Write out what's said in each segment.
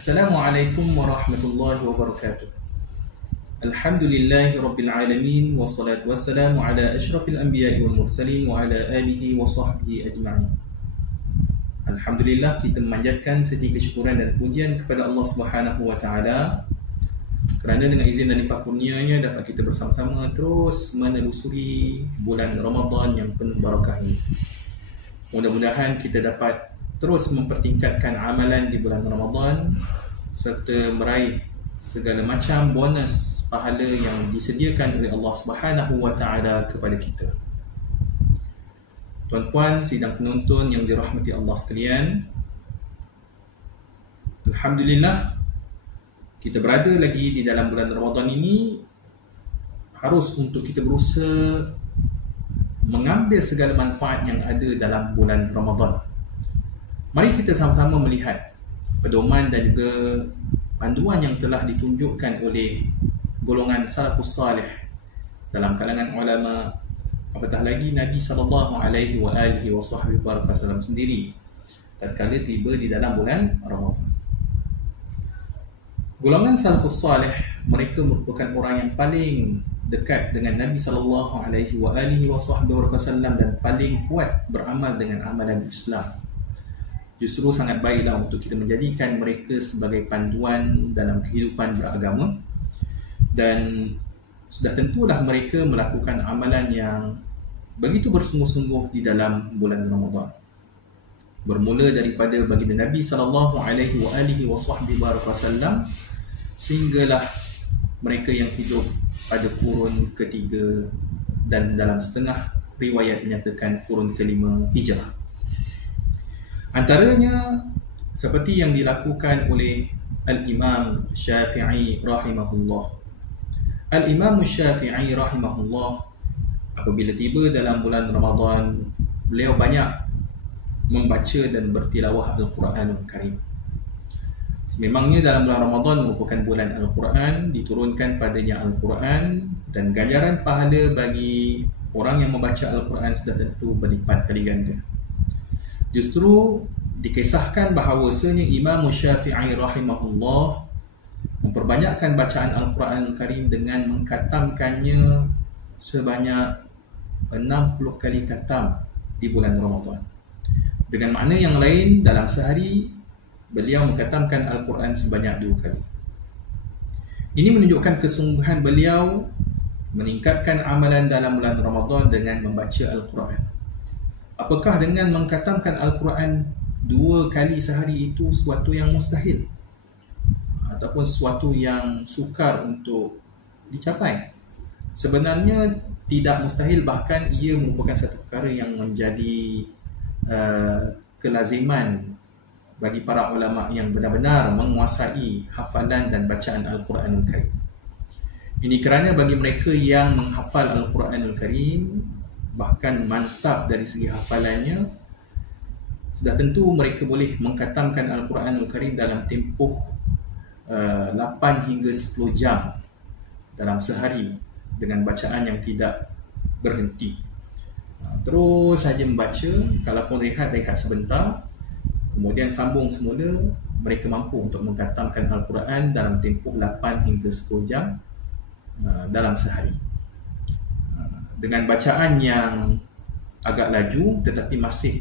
Assalamualaikum warahmatullahi wabarakatuh. Alhamdulillahi rabbil alamin, wassalatu wassalamu ala asyrafil anbiya'i wal mursalin wa ala alihi wa sahbihi ajma'in. Alhamdulillah, kita memanjatkan setiap kesyukuran dan pujian kepada Allah Subhanahu wa taala kerana dengan izin dan limpah kurnia-Nya dapat kita bersama-sama terus menelusuri bulan Ramadan yang penuh barakah ini. Mudah-mudahan kita dapat terus mempertingkatkan amalan di bulan Ramadan serta meraih segala macam bonus pahala yang disediakan oleh Allah Subhanahu wa taala kepada kita. Tuan-puan sidang penonton yang dirahmati Allah sekalian, alhamdulillah kita berada lagi di dalam bulan Ramadan ini. Harus untuk kita berusaha mengambil segala manfaat yang ada dalam bulan Ramadan. Mari kita sama-sama melihat pedoman dan juga panduan yang telah ditunjukkan oleh golongan salafus salih dalam kalangan ulama, apatah lagi Nabi SAW sendiri tatkala tiba di dalam bulan Ramadan. Golongan salafus salih, mereka merupakan orang yang paling dekat dengan Nabi SAW dan paling kuat beramal dengan amalan Islam. Justru sangat baiklah untuk kita menjadikan mereka sebagai panduan dalam kehidupan beragama, dan sudah tentulah mereka melakukan amalan yang begitu bersungguh-sungguh di dalam bulan Ramadan. Bermula daripada baginda Nabi SAW sehinggalah mereka yang hidup pada kurun ketiga dan dalam setengah riwayat menyatakan kurun kelima Hijrah. Antaranya seperti yang dilakukan oleh Al-Imam Syafi'i rahimahullah. Al-Imam Syafi'i rahimahullah, apabila tiba dalam bulan Ramadan, beliau banyak membaca dan bertilawah Al-Quranul Karim. Sememangnya dalam bulan Ramadan merupakan bulan Al-Quran, diturunkan padanya Al-Quran, dan ganjaran pahala bagi orang yang membaca Al-Quran sudah tentu berlipat kali ganda. Justru dikisahkan bahawasanya Imam Syafi'i rahimahullah memperbanyakkan bacaan Al-Quran Al-Karim dengan mengkatamkannya sebanyak 60 kali katam di bulan Ramadan. Dengan makna yang lain, dalam sehari beliau mengkatamkan Al-Quran sebanyak 2 kali. Ini menunjukkan kesungguhan beliau meningkatkan amalan dalam bulan Ramadan dengan membaca Al-Quran. Apakah dengan mengkatamkan Al-Quran 2 kali sehari itu sesuatu yang mustahil ataupun sesuatu yang sukar untuk dicapai? Sebenarnya tidak mustahil, bahkan ia merupakan satu perkara yang menjadi kelaziman bagi para ulama yang benar-benar menguasai hafalan dan bacaan Al-Quran Al-Karim. Ini kerana bagi mereka yang menghafal Al-Quran Al-Karim, bahkan mantap dari segi hafalannya, sudah tentu mereka boleh mengkatamkan Al-Quran Al-Karim dalam tempoh 8 hingga 10 jam dalam sehari dengan bacaan yang tidak berhenti. Terus saja membaca, kalaupun rehat sebentar, kemudian sambung semula, mereka mampu untuk mengkatamkan Al-Quran dalam tempoh 8 hingga 10 jam dalam sehari, dengan bacaan yang agak laju tetapi masih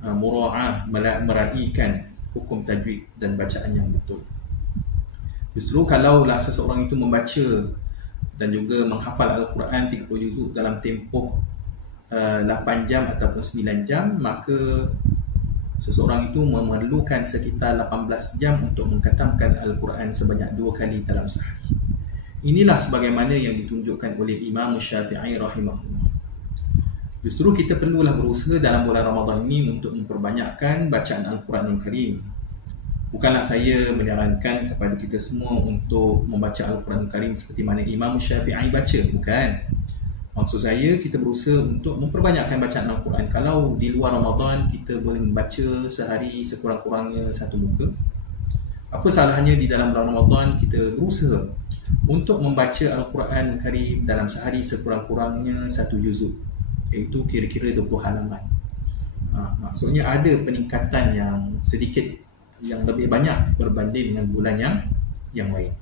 mura'ah, meraihkan hukum tajwid dan bacaan yang betul. Justru kalaulah seseorang itu membaca dan juga menghafal Al-Quran 30 juzuk dalam tempoh 8 jam ataupun 9 jam, maka seseorang itu memerlukan sekitar 18 jam untuk mengkatamkan Al-Quran sebanyak 2 kali dalam sehari. Inilah sebagaimana yang ditunjukkan oleh Imam Syafi'i rahimahullah. Justru kita perlulah berusaha dalam bulan Ramadan ini untuk memperbanyakkan bacaan Al-Quran Al-Karim. Bukanlah saya menyarankan kepada kita semua untuk membaca Al-Quran Al-Karim seperti mana Imam Syafi'i baca, bukan. Maksud saya, kita berusaha untuk memperbanyakkan bacaan Al-Quran. Kalau di luar Ramadan kita boleh membaca sehari sekurang-kurangnya 1 muka, apa salahnya di dalam bulan Ramadan kita berusaha untuk membaca Al-Quran Al-Karim dalam sehari sekurang-kurangnya 1 juzuk, iaitu kira-kira 20 halaman. Maksudnya ada peningkatan yang sedikit yang lebih banyak berbanding dengan bulan yang lain.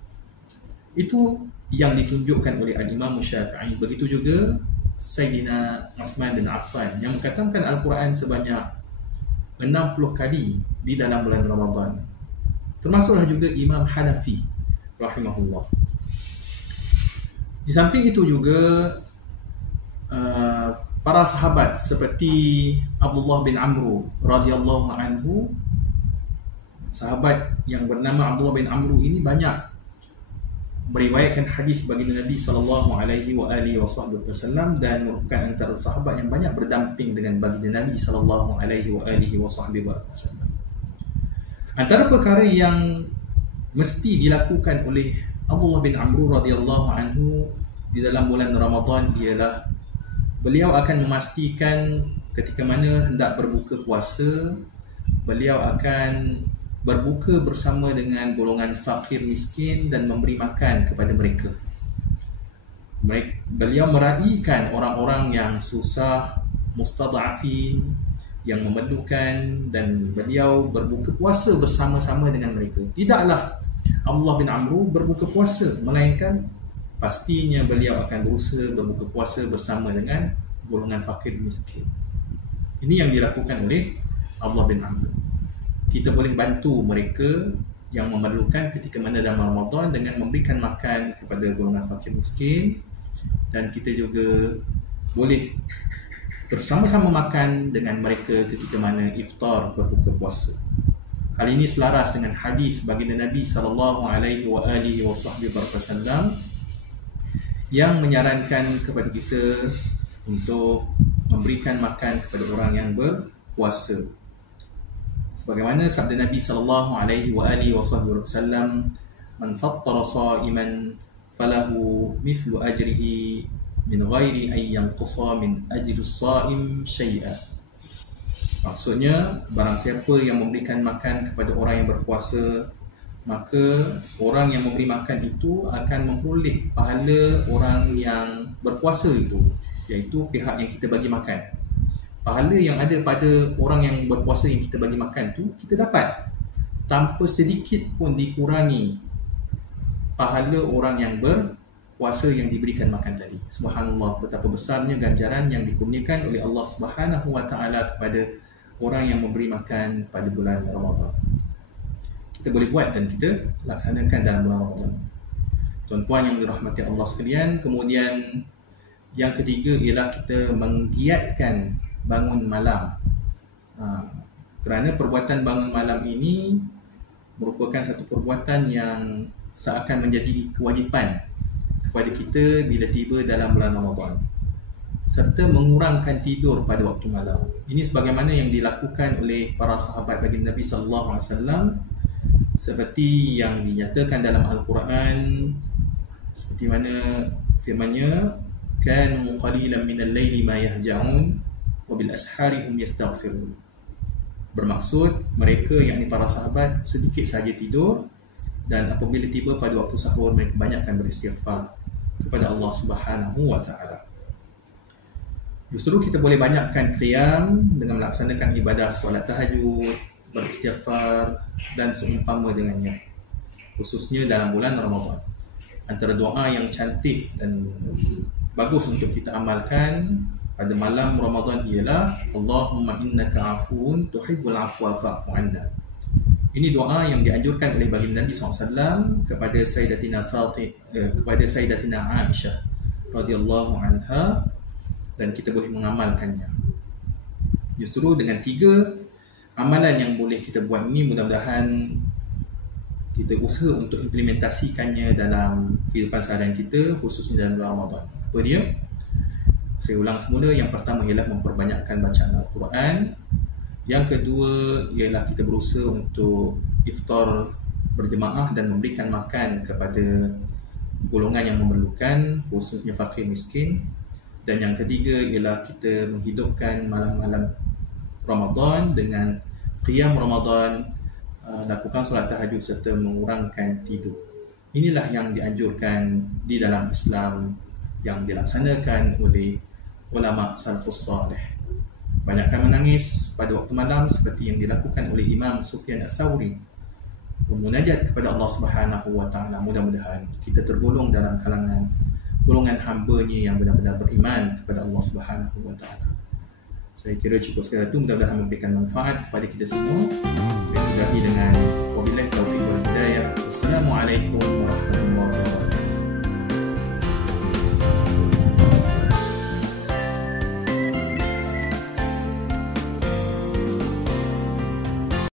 Itu yang ditunjukkan oleh Al-Imam Syafi'i. Begitu juga Sayyidina Uthman bin Affan yang mengatakan Al-Quran sebanyak 60 kali di dalam bulan Ramadan. Termasuklah juga Imam Hanafi rahimahullah. Di samping itu juga para sahabat seperti Abdullah bin Amru radhiyallahu anhu, sahabat yang bernama Abdullah bin Amru ini banyak meriwayatkan hadis bagi Nabi sallallahu alaihi wasallam dan merupakan antara sahabat yang banyak berdamping dengan baginda Nabi sallallahu alaihi wasallam. Antara perkara yang mesti dilakukan oleh Abdullah bin Amru radhiyallahu anhu di dalam bulan Ramadan ialah beliau akan memastikan ketika mana hendak berbuka puasa, beliau akan berbuka bersama dengan golongan fakir miskin dan memberi makan kepada mereka. Beliau meraihkan orang-orang yang susah, mustad'afin, yang memerlukan, dan beliau berbuka puasa bersama-sama dengan mereka. Tidaklah Abdullah bin Amru berbuka puasa, melainkan pastinya beliau akan berusaha berbuka puasa bersama dengan golongan fakir miskin. Ini yang dilakukan oleh Abdullah bin Amru. Kita boleh bantu mereka yang memerlukan ketika mana dalam Ramadan dengan memberikan makan kepada golongan fakir miskin, dan kita juga boleh bersama-sama makan dengan mereka ketika mana iftar berbuka puasa. Hal ini selaras dengan hadis baginda Nabi sallallahu alaihi wasallam yang menyarankan kepada kita untuk memberikan makan kepada orang yang berpuasa. Sebagaimana sabda Nabi sallallahu alaihi wasallam, "Man fattara sha'iman falahu mithlu ajrihi min ghairi an yanqusa min ajri as-sha'im syai'a." Maksudnya, barang siapa yang memberikan makan kepada orang yang berpuasa, maka orang yang memberi makan itu akan memperoleh pahala orang yang berpuasa itu, iaitu pihak yang kita bagi makan. Pahala yang ada pada orang yang berpuasa yang kita bagi makan tu kita dapat tanpa sedikit pun dikurangi pahala orang yang berpuasa yang diberikan makan tadi. Subhanallah, betapa besarnya ganjaran yang dikurniakan oleh Allah Subhanahu wa taala kepada orang yang memberi makan pada bulan Ramadan. Kita boleh buat dan kita laksanakan dalam bulan Ramadan. Tuan-puan yang dirahmati Allah sekalian, kemudian yang ketiga ialah kita menggiatkan bangun malam. Kerana perbuatan bangun malam ini merupakan satu perbuatan yang seakan menjadi kewajipan kepada kita bila tiba dalam bulan Ramadan, serta mengurangkan tidur pada waktu malam. Ini sebagaimana yang dilakukan oleh para sahabat baginda Nabi sallallahu alaihi wasallam, seperti yang dinyatakan dalam Al-Quran, seperti mana firman-Nya, "Kanu qalilan minal laili ma yahja'un wa bil ashari hum yastaghfirun." Bermaksud mereka, yakni para sahabat, sedikit saja tidur, dan apabila tiba pada waktu sahur mereka banyakkan beristighfar kepada Allah Subhanahu wa taala. Justru kita boleh banyakkan qiyam dengan melaksanakan ibadah solat tahajud, beristighfar dan seumpama dengannya, khususnya dalam bulan Ramadan. Antara doa yang cantik dan bagus untuk kita amalkan pada malam Ramadan ialah Allahumma innaka afuun tuhibbul afwa fa'fu anna. Ini doa yang dianjurkan oleh baginda Nabi SAW kepada kepada Sayyidatina Aisyah radhiyallahu anha, dan kita boleh mengamalkannya. Justru dengan 3 amalan yang boleh kita buat ini, mudah-mudahan kita usaha untuk implementasikannya dalam kehidupan seharian kita, khususnya dalam bulan Ramadan. Apa dia? Saya ulang semula. Yang pertama ialah memperbanyakkan bacaan Al-Quran. Yang kedua ialah kita berusaha untuk iftar berjemaah dan memberikan makan kepada golongan yang memerlukan, khususnya fakir miskin. Dan yang ketiga ialah kita menghidupkan malam-malam Ramadan dengan qiyam Ramadan, lakukan solat tahajud serta mengurangkan tidur. Inilah yang dianjurkan di dalam Islam yang dilaksanakan oleh ulama salafus salih. Banyakkan menangis pada waktu malam seperti yang dilakukan oleh Imam Sufyan Ats-Tsauri, bermunajat kepada Allah Subhanahu wa taala. Mudah-mudahan kita tergolong dalam kalangan golongan hamba-Nya yang benar-benar beriman kepada Allah Subhanahu wa taala. Saya kira cukup sekadar itu, mudah-mudahan memberikan manfaat kepada kita semua. Kita sudahi dengan wabillahi taufiq wal hidayah. Wassalamualaikum warahmatullahi wabarakatuh.